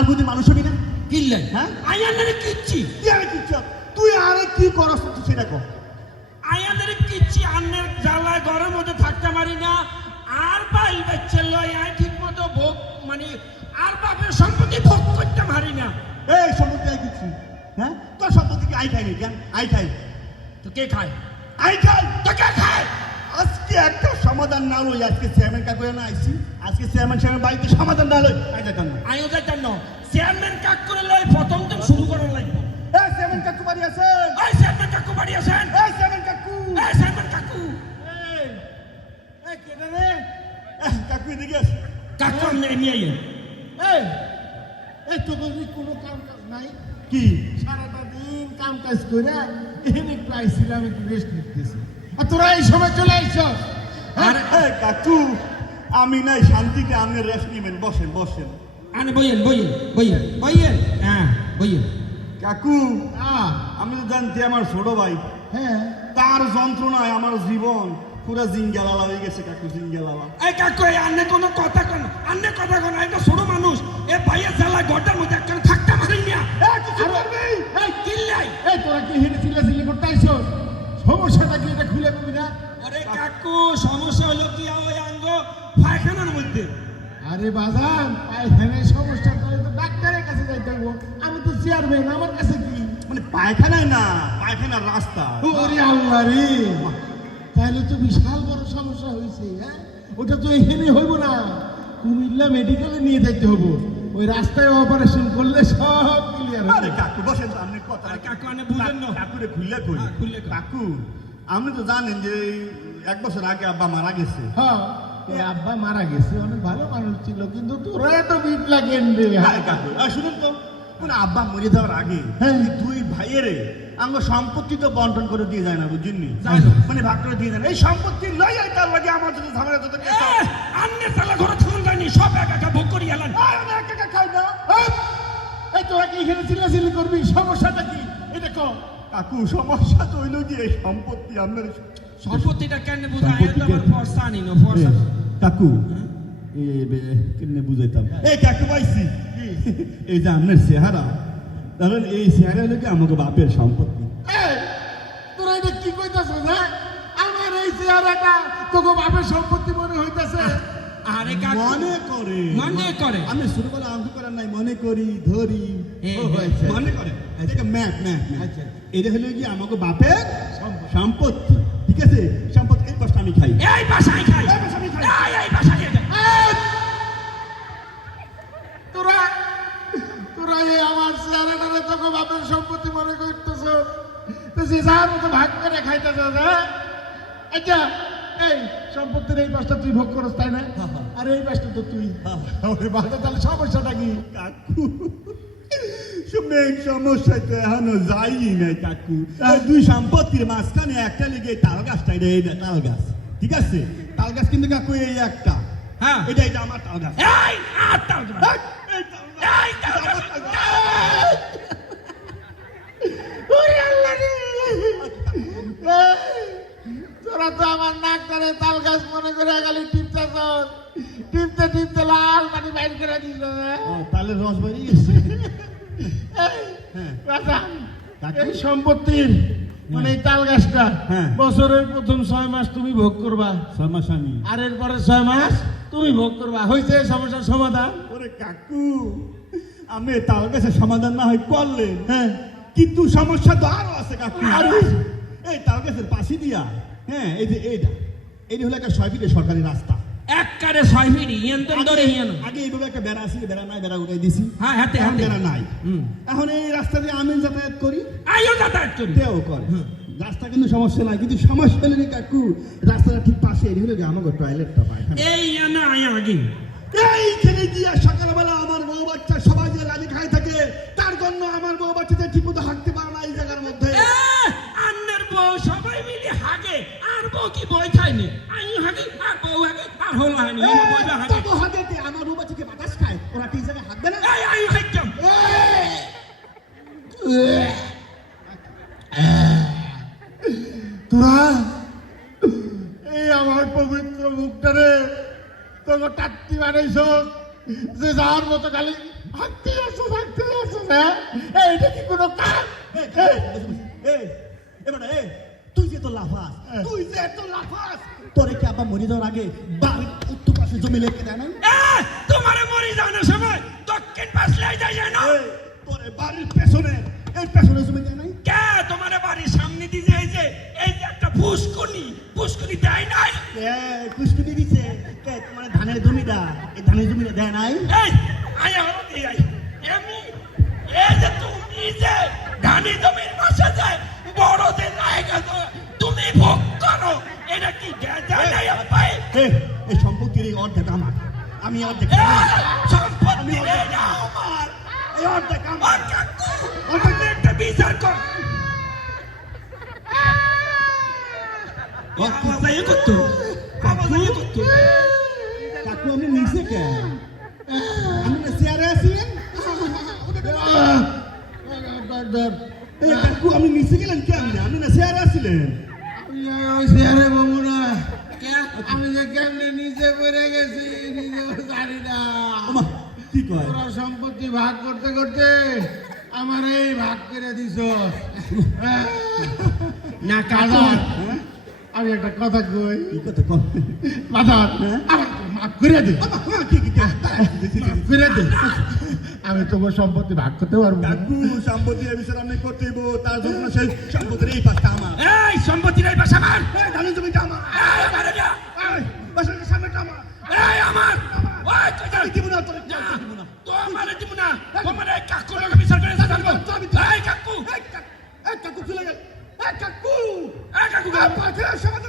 আর বুঝি মানুষ হবি না কিনলে হ্যাঁ আয়ানের কিচ্ছি কি আরে কিচ্ছু তুই আরে কি করস তুই সেটা কর আয়ানের কিচ্ছি আন্নের জ্বালায় ঘরের মধ্যে থাকতে পারি না আর বাইল বাচ্চা লয় আয় ঠিক মতো ভোগ মানে আর বাপের সম্পত্তি ভোগ করতে পারি না এই সম্পত্তি আই কিচ্ছু হ্যাঁ তোর সম্পত্তি কি আই খাই নি কেন আই খাই তো কে খায় আই খাই তো কে খায় আজকে একটা সমাধান না লই আজকে চেয়ারম্যান কাকু না আইছি আজকে চেয়ারম্যান সাহেবের বাড়িতে সমাধান না লই আই যেতাম না আমিও যাইতাম না চেয়ারম্যান কাক করে লয় প্রথম তো শুরু করার লাগবে এই চেয়ারম্যান কাকু বাড়ি আছেন এই চেয়ারম্যান কাকু বাড়ি আছেন এই চেয়ারম্যান কাকু এই চেয়ারম্যান কাকু এই এই কেডা রে কাকু এদিকে আস কাকু মেয়ে এই এই তোকে কোনো কাম কাজ নাই কি সারাটা দিন কাম কাজ করে এখানে একটু আইছিলাম একটু রেস্ট নিতেছি আর তোরা এই সময় চলে আইছস আর এই কাকু আমি নাই শান্তিতে আপনি রেস্ট নিবেন বসেন বসেন আনে বইয়েন হ্যাঁ বইয়েন কাকু হ্যাঁ আমি তো জানতে আমার ছোট ভাই হ্যাঁ তার যন্ত্রণায় আমার জীবন পুরো জিঙ্গালালা হয়ে গেছে কাকু জিঙ্গালালা এই কাকু এই আন্নে কোনো কথা কোন আন্নে কথা কোন এটা ছোট মানুষ এ ভাইয়ের জ্বালায় ঘরটার মধ্যে একটা থাকতে পারি না কিছু করবি এই কিল্লাই এই তোরা কি হেঁটে চিল্লাচিল্লি করতে আইছস সমস্যাটা কি এটা খুলে কবি না আরে কাকু সমস্যা হলো কি ওই আঙ্গ পায়খানার মধ্যে আরে বাজান পায়খানায় সমস্যা করে তো ডাক্তারের কাছে যাইতে হইব আমি তো চেয়ারম্যান আমার কাছে কি মানে পায়খানায় না পায়খানার রাস্তা ওরে আল্লাহ রে তাহলে তো বিশাল বড় সমস্যা হয়েছে হ্যাঁ ওটা তো এখানে হইব না কুমিল্লা মেডিকেলে নিয়ে যাইতে হবো ওই রাস্তায় অপারেশন করলে সব ক্লিয়ার আরে হবে কাকু বসেন তো আপনি কথা আরে কাকু আনে বুঝেন না কাকুরে খুললে কই হ্যাঁ, খুললে কই। কাকু আপনি তো জানেন যে এই 1 বছর আগে আব্বা মারা গেছে হ্যাঁ ওই আব্বা মারা গেছে অনেক ভালো মানুষ ছিল কিন্তু তোরা তো বিট লাগেন রে আরে কাকু শুনুন তো মানে আব্বা মরে যাওয়ার আগে হ্যাঁ। এই দুই ভাইয়েরে আমার সম্পত্তি তো বন্টন করে দিয়ে যায় না বুঝিনি যায় না। মানে ভাগ করে দিয়ে যায় না এই সম্পত্তি লই আই তার লাগে আমার যদি ঝামেলা যত কেস আন্নে চালা ঘরে থাকুন যায়নি সব একা একা ভোগ করি এলান আমি একা একা খাই না এই তোরা কি এখানে চিল্লাচিল্লি করবি সমস্যাটা কি এটা কম কাকু সমস্যা তো হইল কি এই সম্পত্তি আপনার সম্পত্তিটা কেন বুঝা সম্পত্তি তো আমার কেন? ফর্সা আনি না ফর্সা কাকু কেমনে বুঝাইতাম এই কাকু পাইছি এই যে আপনার চেহারা কারণ এই চেহারা হলো কি আমাকে বাপের সম্পত্তি এই তোরা এটা কি কইতাছিস হ্যাঁ আমার এই চেহারাটা তোকে বাপের সম্পত্তি মনে হইতাছে আরে কাকু মনে করে মনে করে আমি ছোটবেলা অঙ্ক করার নাই মনে করি ধরি ও, আচ্ছা। মনে করে এটা ম্যাপ ম্যাপ আচ্ছা। এটা হলো কি আমাকে বাপের সম্পত্তি ঠিক আছে সম্পত্তি এই কষ্ট আমি খাই এই বাসায় খাই এই বাসায় খাই। এই বাসায় খাই এই! তোরা তোরা এই আমার চেহারাটারে তোকে বাপের সম্পত্তি মনে করতেছ তো যে যার মতো ভাগ করে খাইতেছ হ্যাঁ আচ্ছা এই সম্পত্তির এই পাশটা তুই ভোগ করস তাই না হ্যাঁ, হ্যাঁ। আর এই পাশটা তো তুই হ্যাঁ। ওরে বাবা তাহলে সমস্যাটা কি কাকু মেন সমস্যায় তো এখনো যাই নাই কাকু এই দুই সম্পত্তির মাঝখানে একটা লেগে তাল গাছটা এটা এই তাল গাছ ঠিক আছে তাল গাছ কিন্তু কাকু এই একটা হ্যাঁ এটা আমার তাল গাছ এই আর তাও যাবে না। এই তাল গাছ। এই তাও এটা আমার যাবে তাল গাছ। ওরে আল্লাহ রে! এই, তোরা তো আমার নাকটারে তাল গাছ মনে করে খালি টিপতেছ টিপতে টিপতে লাল পানি বাইর করে দিল ও, তালের রস বেরিয়ে গেছে হ্যাঁ। এই সম্পত্তির মানে এই তাল গাছটা হ্যাঁ। বছরের প্রথম 6 মাস তুমি ভোগ করবা শর্মা স্বামী আর এরপরে 6 মাস তুমি ভোগ করবা হয়েছে সমস্যার সমাধান ওরে কাকু আমি তাল গাছের সমাধান না হয় করলেন হ্যাঁ কিন্তু সমস্যা তো আরো আছে কাকু আরো? এই তাল গাছের পাশে দিয়া হ্যাঁ এই যে এইটা হলো একটা 6 ফিটের সরকারি রাস্তা এককারে 6 ফিট ইয়েন্তন ধরে ইয়েন আগে এইভাবে একটা বেড়া ছিল বেড়া নাই বেড়া উঠাই দিছি হ্যাঁ হাতে এখন হাতে বেড়া নাই হুম এখন এই রাস্তা দিয়ে আমি যাতায়াত করি আইও যাতায়াত করি তেও করে রাস্তা কিন্তু সমস্যা নাই কিন্তু সমস্যা হলে কাকু রাস্তাটা ঠিক পাশে এই হলো কি আমাকে টয়লেটটা পায় এই আনা আয়া আগে এইখানে গিয়ে সকালবেলা আমার বউ বাচ্চা সবাই যে লালি খাই থাকে তার জন্য আমার বউ বাচ্চাদের ঠিক মতো হাঁটতে পারে না এই জায়গার মধ্যে আন্নার বউ সবাই মিলে হাগে আর বউ কি বই খায়নি আমি হাগে আর বউ হাগে আর হলো হানি বইলা হাগে তত হাঁটে আমার বউ বাচ্চাকে বাতাস খায় ওরা ঠিক জায়গায় হাঁটবে না এই আই হাইকাম তোরা এই আমার পবিত্র মুখটারে তোকে টাট্টি বানাইছ যে যার মতো খালি ভাগতে আসছো হ্যাঁ এইটা কি কোনো কাজ? এবার তুই যে তো লাফাস তোরে কি আবার মরে যাওয়ার আগে বাড়ির উত্তর পাশে জমি লেখে দেয় না? তোমারে মরি যাওয়ার সময় দক্ষিণ পাশ লাই যায় না তোরে বাড়ির পেছনে এই পেছনে জমি দেয় নাই? কে তোমার বাড়ির সামনে দিয়ে এই যে একটা পুষ্কুনি দেয় নাই কুষ্টি দিছে কে তোমার ধানের জমিটা এই ধানের জমিটা দেয় নাই? এই আয় হলো দিয়ে আয় এমনি এই যে তুমি যে ধানি জমির পাশে যে বড় যে জায়গা তুমি ভোগ করো এটা কি দেয় নাই আপাই এই সম্পত্তির এই অর্ধেক আমার আমি অর্ধেক সম্পত্তি নেই না আমার এই অর্ধেক আমার আমার একটা বিচার কর বাবা এ করতো কাকু আমি নিচে কে আমি না চেয়ারে আছিলেন কাকু আমি নিচে গেলেন কেমন আমি না চেয়ারে আছিলেন চেয়ারে বাবু না আমি যে কেমনে নিচে পড়ে গেছি নিজেও জানি না। ওমা কি কয় তোরা সম্পত্তি ভাগ করতে করতে আমার এই ভাগ করে দিছ না কাদার আমি একটা কথা কই কি কথা কয় মাদার আমার মাফ করে দে করে দে আমি তোমার সম্পত্তি ভাগ করতে পারবো না। কাকু সম্পত্তি এই বিষয়ে আমি করতেইব তার জন্য সেই সম্পত্তির এই পাশটা আমার এই সম্পত্তির এই পাশে আমার ধানের জমিটা আমার এই আমারে না বাসার সামনেটা আমার এই আমার ওই তুই যা দিব না তোর দিব না তো আমারে দিব না তোমার এই কাকু লোক বিচার করে জানবো এই কাকু এই কাকু চলে গেল এই কাকু এই কাকু পাশে সমাজ